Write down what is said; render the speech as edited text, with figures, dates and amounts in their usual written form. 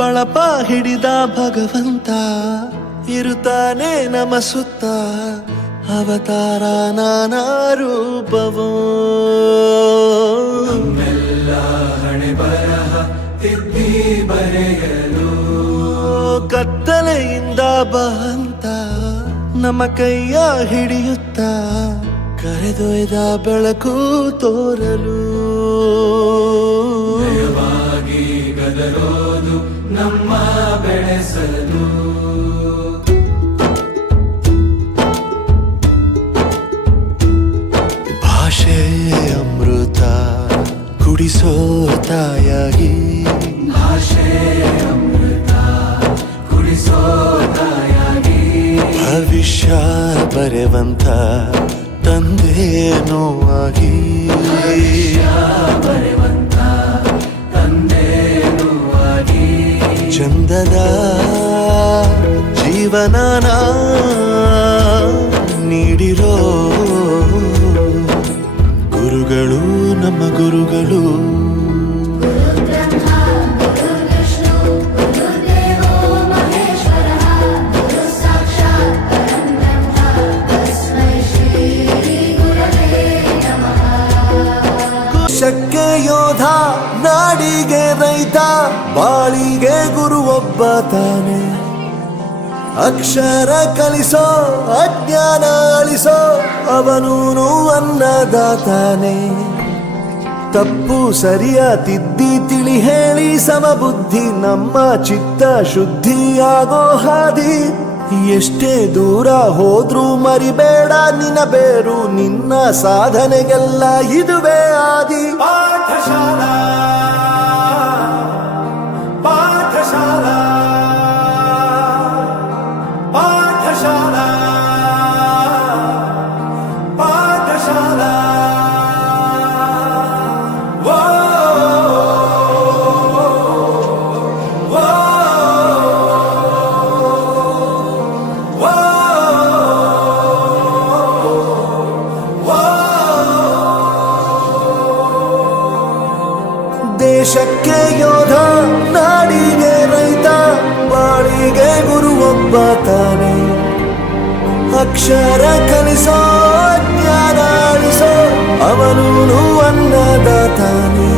ಬಳಪ ಹಿಡಿದ ಭಗವಂತ ಇರುತ್ತಾನೆ ನಮ ಸುತ್ತ ಅವತಾರ ನಾನಾ ರೂಪವೋ ನಮ್ಮೆಲ್ಲ ಹಣೆ ಬರಹ ತಿದ್ದಿ ಬರೆಯಲು ಕತ್ತಲೆಯಿಂದ ಬಂತ ನಮ್ಮ ಕೈಯ ಹಿಡಿಯುತ್ತ ಕರೆದೊಯ್ದ ಬೆಳಕು ತೋರಲು ನಯವಾಗಿ ಗದರೋದು ನಮ್ಮ ಬೆಳೆಸಲು ಭಾಷೆ ಅಮೃತ ಕುಡಿಸೋ ತಾಯಾಗಿ ಭಾಷೆ ಅಮೃತ ಕುಡಿಸೋ ತಾಯಾಗಿ ಭವಿಷ್ಯ ಬರೆವಂತ ತಂದೇನೋ ಆಗಿ ಬರೆವಂತ ತಂದೇನೂ ಆಗಿ ಚಂದದ ಜೀವನನ ನೀಡಿರೋ ಗುರುಗಳು ನಮ್ಮ ಗುರುಗಳು ಶಕ್ಕೆ ಯೋಧ ನಾಡಿಗೆ ರೈತ ಬಾಳಿಗೆ ಗುರು ಒಬ್ಬ ತಾನೆ ಅಕ್ಷರ ಕಲಿಸೋ ಅಜ್ಞಾನ ಅಳಿಸೋ ಅವನೂನು ಅನ್ನದಾತಾನೆ ತಪ್ಪು ಸರಿಯ ತಿದ್ದಿ ತಿಳಿ ಹೇಳಿ ಸಮಬುದ್ಧಿ ನಮ್ಮ ಚಿತ್ತ ಶುದ್ಧಿಯಾಗೋ ಹಾದಿ ಎಷ್ಟೇ ದೂರ ಹೋದ್ರೂ ಮರಿಬೇಡ ನಿನ್ನ ಬೇರು ನಿನ್ನ ಸಾಧನೆಗೆಲ್ಲ ಇದುವೇ ಆದಿ ಪಾಠಶಾಲಾ ಪಾಠಶಾಲಾ ಪಾಠಶಾಲಾ ಪಾಠಶಾಲಾ ದೇಶಕ್ಕೆ ಯೋಧ ನಾಡಿಗೆ ರೈತ ಬಾಳಿಗೆ ಗುರು ಒಬ್ಬ ತಾನೆ ಅಕ್ಷರ ಕಲಿಸೋ ಜ್ಞಾನ ಅಳಿಸೋ ಅವನೂನು ಅನ್ನದಾತಾನೆ